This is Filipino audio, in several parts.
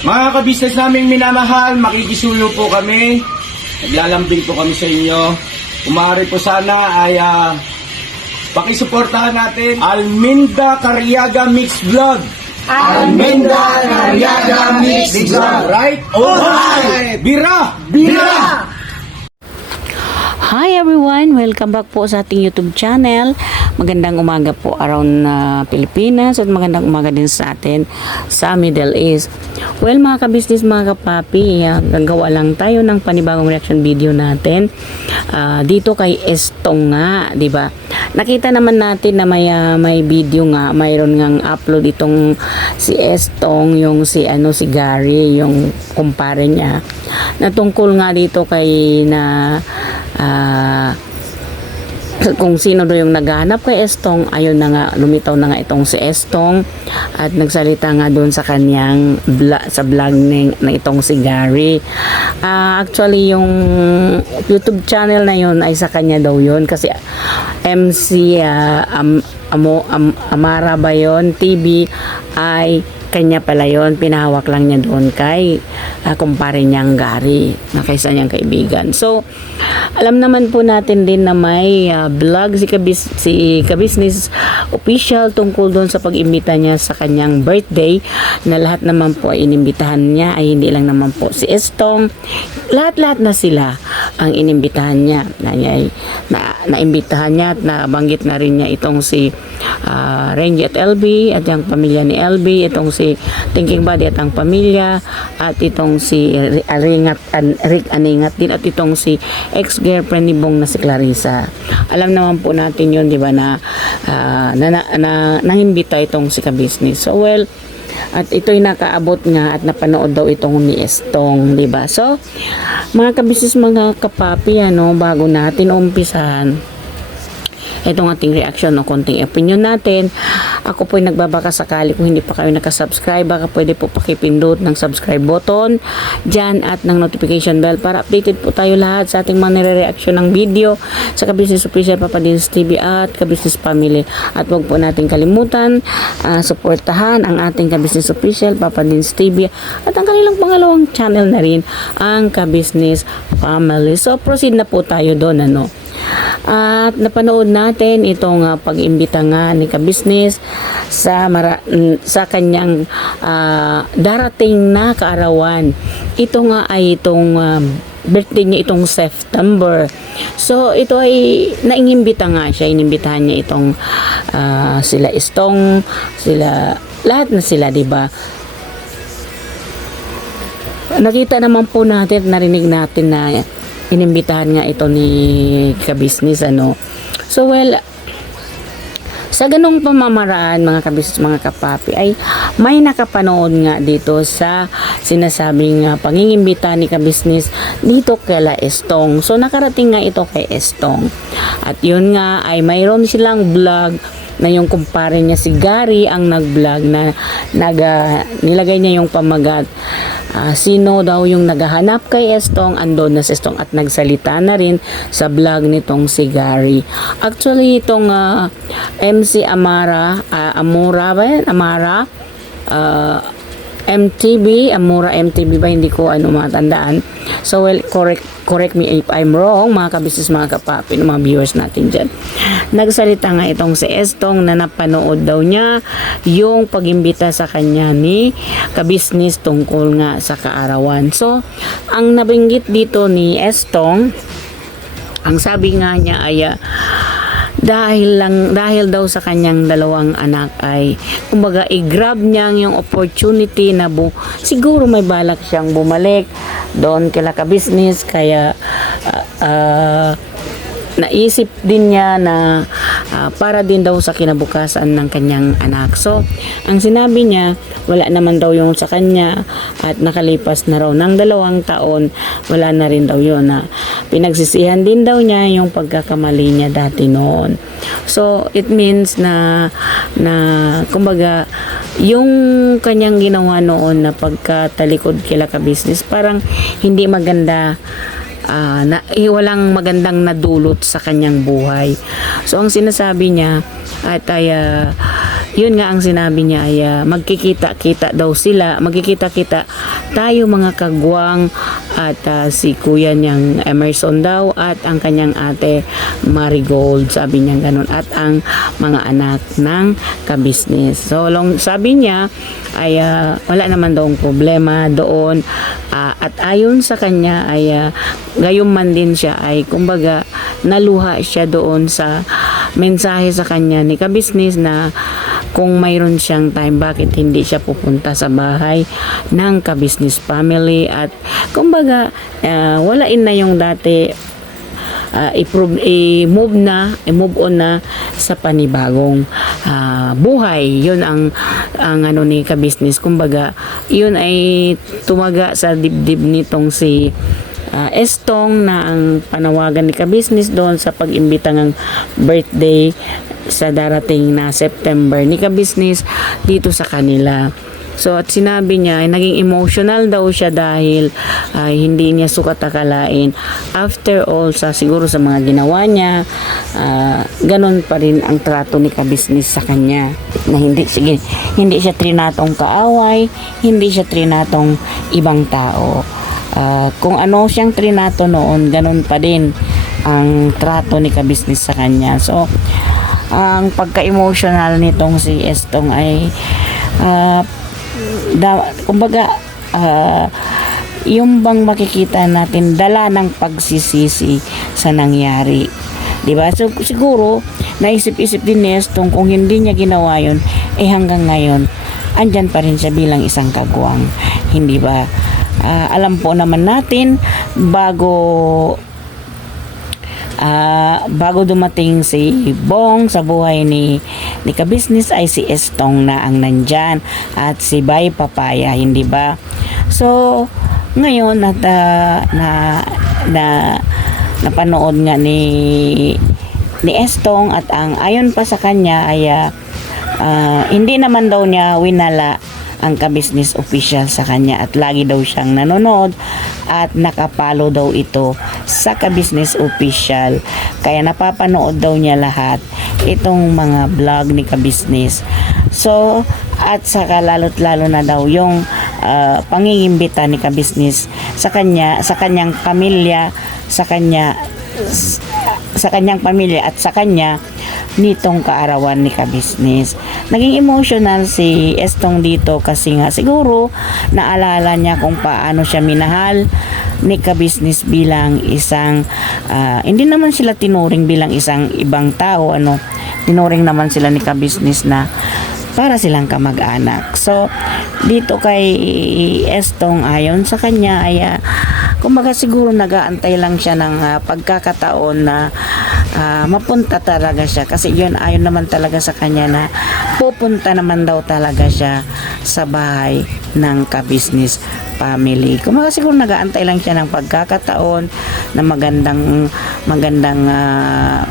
Mga kabisnes naming minamahal, makikisuyo po kami. Naglalambing po kami sa inyo. Kumari po sana ay pakisuportahan natin Alminda Cariaga Mix Vlog. Alminda Cariaga Mix Vlog. Right? Alright! Bira! Bira! Hi everyone! Welcome back po sa ating YouTube channel. Magandang umaga po around Pilipinas at magandang umaga din sa atin sa Middle East. Well mga kabisnes, mga kapapi, gagawa lang tayo ng panibagong reaction video natin dito kay Estong nga, di ba? Nakita naman natin na may video nga, mayroon ngang upload itong si Estong, yung si Gary, yung kumpare niya. Natungkol nga dito kay kung sino do yung naghahanap kay Estong. Ayun na nga, lumitaw na nga itong si Estong at nagsalita nga doon sa kanyang sa vlog na itong si Gary. Actually yung YouTube channel na yun ay sa kanya daw yun, kasi MC Amara ba yun, TV ay kanya pala yun, pinahawak lang niya doon kay kumpare niyang Gary, na kaysa niyang kaibigan. So alam naman po natin din na may vlog si Kabisnes official tungkol doon sa pag-imbita niya sa kanyang birthday, na lahat naman po ay inimbitahan niya, ay hindi lang naman po si Estong, lahat na sila ang inimbitahan niya, naimbitahan niya at nabanggit na rin niya itong si Renji at LB at yung pamilya ni LB, itong si Thinking Body at ang pamilya, at itong si Rick Aningat din, at itong si ex-girlfriend ni Bong na si Clarissa. Alam naman po natin yun, di ba, na nangimbita itong si Kabisnes. So well, at ito'y nakaabot nga at napanood daw itong ni Estong, di ba? So mga kabisnes, mga kapapi, bago natin umpisahan itong ating reaction o konting opinion natin, ako po'y nagbabaka sakali, kung hindi pa kayo nakasubscribe, baka pwede po pakipindot ng subscribe button dyan at ng notification bell para updated po tayo lahat sa ating mga nire-reaction ng video sa Kabisnes Official Papa Dins TV at Kabisnes Family. At huwag po natin kalimutan suportahan ang ating Kabisnes Official Papa Dins TV at ang kanilang pangalawang channel na rin, ang Kabisnes Family. So proceed na po tayo doon, At napanood natin itong pag-imbita nga ni Kabisnes sa kanyang darating na kaarawan. Ito nga ay itong birthday niya, itong September. So ito ay naingimbita nga siya, inimbitahan niya itong sila Estong, sila lahat na sila, di ba? Nakita naman po natin, narinig natin na inimbitahan nga ito ni Kabisnes, So well, sa ganung pamamaraan mga kabisnes, mga kapapi, ay may nakapanood nga dito sa sinasabing pangingimbita ni Kabisnes dito kay Estong. So nakarating nga ito kay Estong, at yun nga ay mayroon silang vlog na yung kumpare niya si Gary ang nag-vlog na nilagay niya yung pamagat. Sino daw yung naghahanap kay Estong, andon na si Estong at nagsalita na rin sa vlog nitong si Gary. Actually itong MC Amara MTV, Amura MTV ba, hindi ko matandaan. So well, correct me if I'm wrong, mga kabisnes, mga kapapi, mga viewers natin dyan. Nagsalita nga itong si Estong na napanood daw niya yung pag-imbita sa kanya ni Kabisnes tungkol nga sa kaarawan. So ang nabinggit dito ni Estong, ang sabi nga niya ay dahil daw sa kanyang dalawang anak ay kumbaga i-grab niya yung opportunity na siguro may balak siyang bumalik doon kila Kabisnes, kaya naisip din niya na para din daw sa kinabukasan ng kanyang anak. So ang sinabi niya, wala naman daw yung sa kanya, at nakalipas na raw ng 2 taon, wala na rin daw yun, na pinagsisihan din daw niya yung pagkakamali niya dati noon. So it means na kumbaga yung kanyang ginawa noon na pagkatalikod kila Kabisnes, parang hindi maganda, walang magandang nadulot sa kanyang buhay. So ang sinasabi niya at ay yun nga ang sinabi niya ay magkikita-kita daw sila, magkikita-kita tayo mga kagwang at si kuya niyang Emerson daw at ang kanyang ate Marigold, sabi niya ganun, at ang mga anak ng kabisnes. So sabi niya ay wala naman daw problema doon, at ayon sa kanya ay gayon man din siya ay kumbaga naluha siya doon sa mensahe sa kanya ni kabisnes na kung mayroon siyang time bakit hindi siya pupunta sa bahay ng kabisnes family at kumbaga walain na yung dati, i-move on na sa panibagong buhay. Yun ang ano ni kabisnes, kumbaga yun ay tumaga sa dibdib nitong si Estong na ang panawagan ni kabisnes doon sa pag-imbita ng birthday sa darating na September ni kabisnes dito sa kanila. So at sinabi niya ay naging emotional daw siya dahil hindi niya sukat akalain after all siguro sa mga ginawa niya, ganon pa rin ang trato ni kabisnes sa kanya na hindi siya trinatong kaaway, hindi siya trinatong ibang tao. Kung ano siyang trinato noon, ganun pa din ang trato ni kabisnes sa kanya. So ang pagka-emotional nitong si Estong ay kumbaga yung bang makikita natin dala ng pagsisisi sa nangyari, diba? So siguro naisip-isip din ni Estong kung hindi niya ginawa yun, hanggang ngayon andyan pa rin siya bilang isang kagwang, hindi ba? Alam po naman natin bago dumating si Bong sa buhay ni kabisnes ay si Estong na ang nandyan at si Bay Papaya, hindi ba? So ngayon at napanood nga ni Estong at ang ayon pa sa kanya ay hindi naman daw niya winala ang kabisnes official sa kanya at lagi daw siyang nanonood at nakapalo daw ito sa kabisnes official, kaya napapanood daw niya lahat itong mga vlog ni kabisnes. So at saka lalo't lalo na daw yung pangingimbita ni kabisnes sa kanyang pamilya at sa kanya nitong kaarawan ni kabisnes. Naging emotional si Estong dito kasi nga siguro naalala niya kung paano siya minahal ni kabisnes bilang isang hindi naman sila tinuring bilang isang ibang tao, tinuring naman sila ni kabisnes na para silang kamag-anak. So dito kay Estong ayon sa kanya ay kumbaga siguro nag-aantay lang siya ng pagkakataon na mapunta talaga siya, kasi yun ayon naman talaga sa kanya na pupunta naman daw talaga siya sa bahay ng kabisnes family. Kumbaga siguro nag-aantay lang siya ng pagkakataon na magandang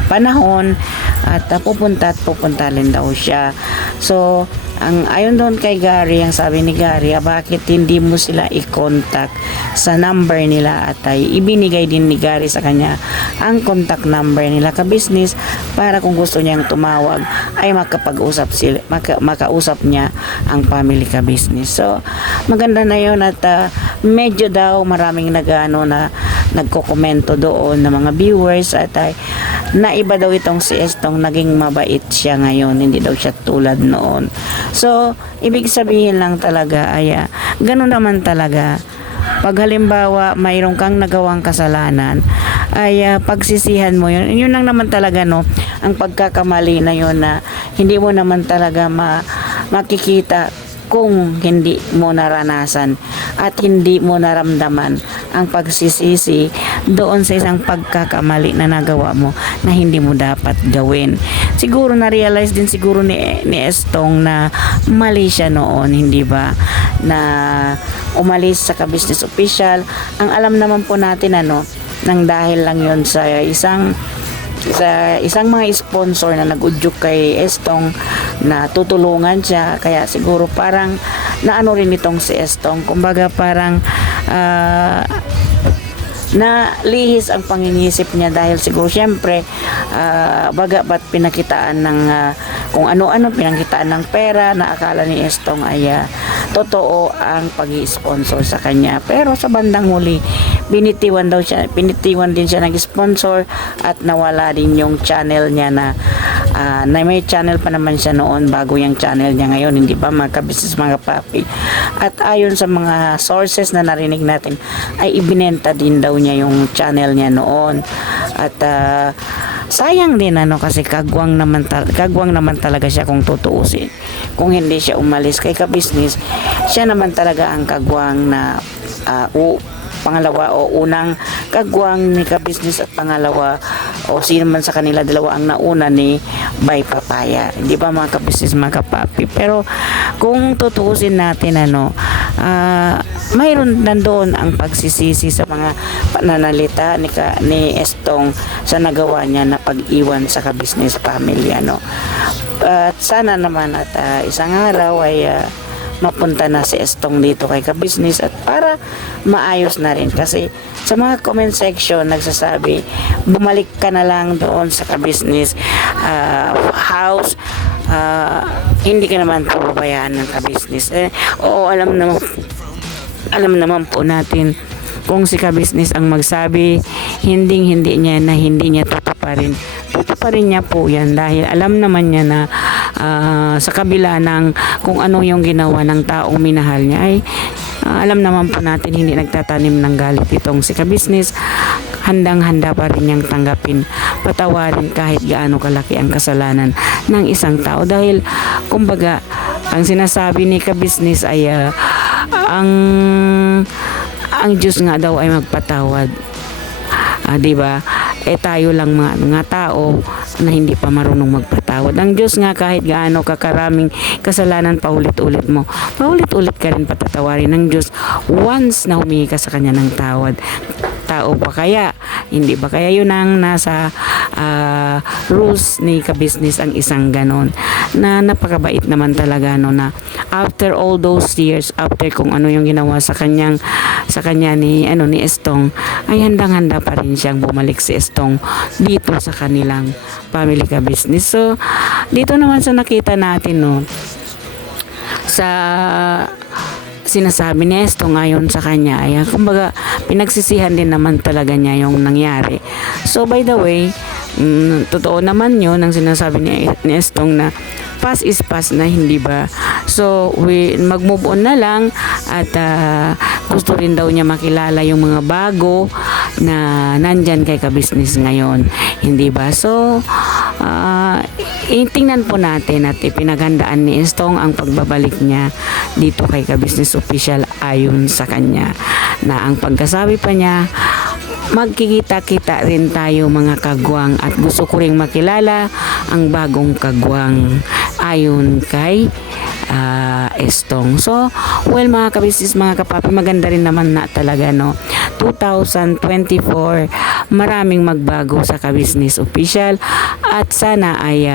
panahon at pupunta rin daw siya. So ang ayon doon kay Gary, ang sabi ni Gary, bakit hindi mo sila i-contact sa number nila, at ay ibinigay din ni Gary sa kanya ang contact number nila kabisnes para kung gusto niyang tumawag ay makausap niya ang family kabisnes. So maganda na yun at medyo daw maraming nagkokomento doon na mga viewers at ay naiba daw itong si Estong, naging mabait siya ngayon, hindi daw siya tulad noon. So ibig sabihin lang talaga ay ganun naman talaga. Pag halimbawa mayroon kang nagawang kasalanan ay pagsisihan mo yun. Yun lang naman talaga ang pagkakamali na yun na hindi mo naman talaga makikita kung hindi mo naranasan at hindi mo naramdaman ang pagsisisi doon sa isang pagkakamali na nagawa mo na hindi mo dapat gawin. Siguro na-realize din siguro ni Estong na mali siya noon, hindi ba? Na umalis sa kabisnes official. Ang alam naman po natin nang dahil lang yon sa isang mga sponsor na nag-udyok kay Estong na tutulungan siya, kaya siguro parang naano rin itong si Estong, kumbaga parang na lihis ang pangingisip niya dahil siguro syempre ba't pinakitaan kung ano-ano pinangkitaan ng pera na akala ni Estong ay totoo ang pag-i-sponsor sa kanya. Pero sa bandang huli, binitiwan din siya nag-sponsor at nawala din yung channel niya na may channel pa naman siya noon bago yung channel niya ngayon, hindi ba mga kabisnes mga papi. At ayon sa mga sources na narinig natin ay ibinenta din daw niya yung channel niya noon. At sayang din kasi kagwang naman talaga siya kung tutuusin. Kung hindi siya umalis kay kabisnes, siya naman talaga ang kagwang na pangalawa o unang kagwang ni kabisnes, at pangalawa o sino man sa kanila dalawa ang nauna ni Bay Papaya, hindi ba mga kabisnes mga kapapi. Pero kung tutuusin natin mayroon nandoon ang pagsisisi sa mga pananalita ni Estong sa nagawa niya na pag-iwan sa kabisnes family at sana naman at isang araw ay mapunta na si Estong dito kay kabisnes at para maayos na rin, kasi sa mga comment section nagsasabi bumalik ka na lang doon sa kabisnes house, hindi ka naman pababayaan ng kabisnes. Oo, alam naman po natin kung si kabisnes ang magsabi, hindi niya tutuparin niya po yan, dahil alam naman niya na sa kabila ng kung ano yung ginawa ng taong minahal niya ay alam naman po natin hindi nagtatanim ng galit itong si kabisnes. Handang-handa pa rin niyang tanggapin, patawarin kahit gaano kalaki ang kasalanan ng isang tao, dahil kumbaga ang sinasabi ni kabisnes ay ang Diyos nga daw ay magpatawad. Di ba? Tayo lang mga tao na hindi pa marunong magpatawad. Ang Diyos nga kahit gaano kakaraming kasalanan paulit-ulit ka rin patatawarin ng Diyos once na humingi ka sa Kanya ng tawad. Tao ba kaya? Hindi ba kaya yun ang nasa rules ni kabisnes, ang isang ganon na napakabait naman talaga na after all those years, after kung ano yung ginawa sa kanya ni Estong, ay handang-handa pa rin siyang bumalik si Estong dito sa kanilang family kabisnes. So dito naman sa nakita natin sa sinasabi ni Estong ngayon sa kanya ay kumbaga pinagsisihan din naman talaga niya yung nangyari. So by the way, totoo naman yun ang sinasabi ni Estong na past is past na, hindi ba? So mag-move on na lang at gusto rin daw niya makilala yung mga bago na nandyan kay kabisnes ngayon, hindi ba? So tingnan po natin at ipinaghandaan ni Estong ang pagbabalik niya dito kay kabisnes official ayon sa kanya, na ang pagkasabi pa niya, magkikita-kita rin tayo mga kagwang at gusto ko ring makilala ang bagong kagwang ayon kay Estong. So, well mga kabisnes, mga kapapi, maganda rin naman na talaga 2024, maraming magbago sa kabisnes official at sana ay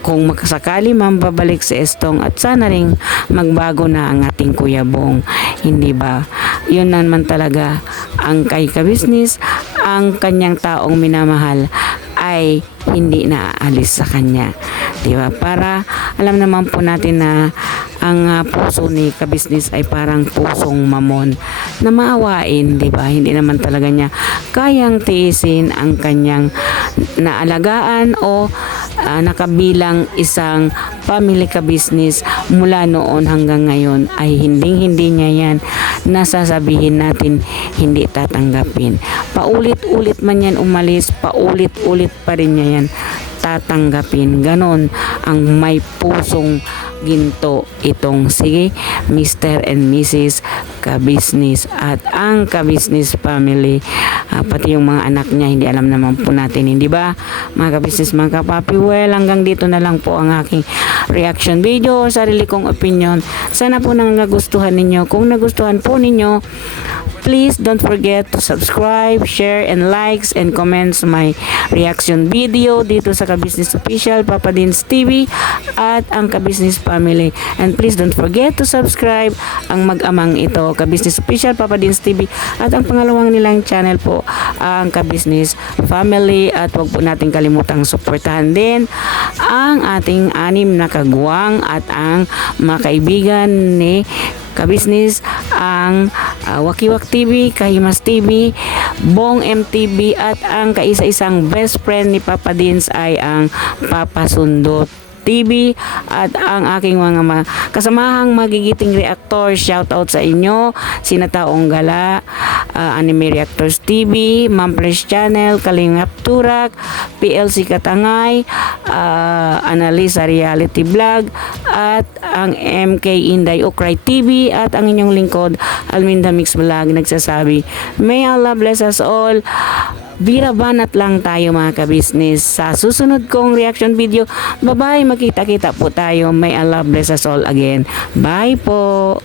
kung makasakali man babalik si Estong at sana ring magbago na ang ating Kuya Bong, hindi ba? Yun naman talaga ang kay kabisnes, ang kanyang taong minamahal ay hindi na aalis sa kanya, di ba? Para alam naman po natin na ang puso ni kabisnes ay parang pusong mamon na maawain, di ba? Hindi naman talaga niya kayang tiisin ang kanyang naalagaan o nakabilang isang family kabisnes mula noon hanggang ngayon, ay hindi niya yan nasasabihin natin hindi tatanggapin. Paulit-ulit man yan umalis, paulit-ulit pa rin niya yan tatanggapin. Ganon ang may pusong ginto itong si Mr. and Mrs. Kabisnes at ang Kabisnes family, pati yung mga anak niya, hindi alam naman po natin, hindi ba mga kabisnes, mga kapapi? Well, hanggang dito na lang po ang aking reaction video, sarili kong opinion. Sana po nagustuhan ninyo. Kung nagustuhan po ninyo, Please don't forget to subscribe, share, and likes and comments my reaction video dito sa Ka-Business Official, Papa Dins TV, at ang Ka-Business Family. And please don't forget to subscribe ang mag-amang ito, Ka-Business Official, Papa Dins TV, at ang pangalawang nilang channel po, ang Ka-Business Family. At huwag po natin kalimutang suportahan din ang ating 6 na kagwang at ang mga kaibigan ni Ka-Business, ang Wakiwak TV, Kahimas TV, Bong MTV, at ang kaisa-isang best friend ni Papa Dins ay ang Papa Sundot TV, at ang aking mga kasamahang magigiting reactor. Shoutout sa inyo, sina Taong Gala, Anime Reactors TV, Mampres Channel, Kalingap Turak, PLC Katangay, Analisa Reality Vlog, at ang MK Inday Ukray TV, at ang inyong lingkod, Alminda Mix Vlog, nagsasabi, may Allah bless us all. Birabanat lang tayo mga ka-business. Sa susunod kong reaction video, bye-bye, makita-kita po tayo. May Allah bless us all again. Bye po.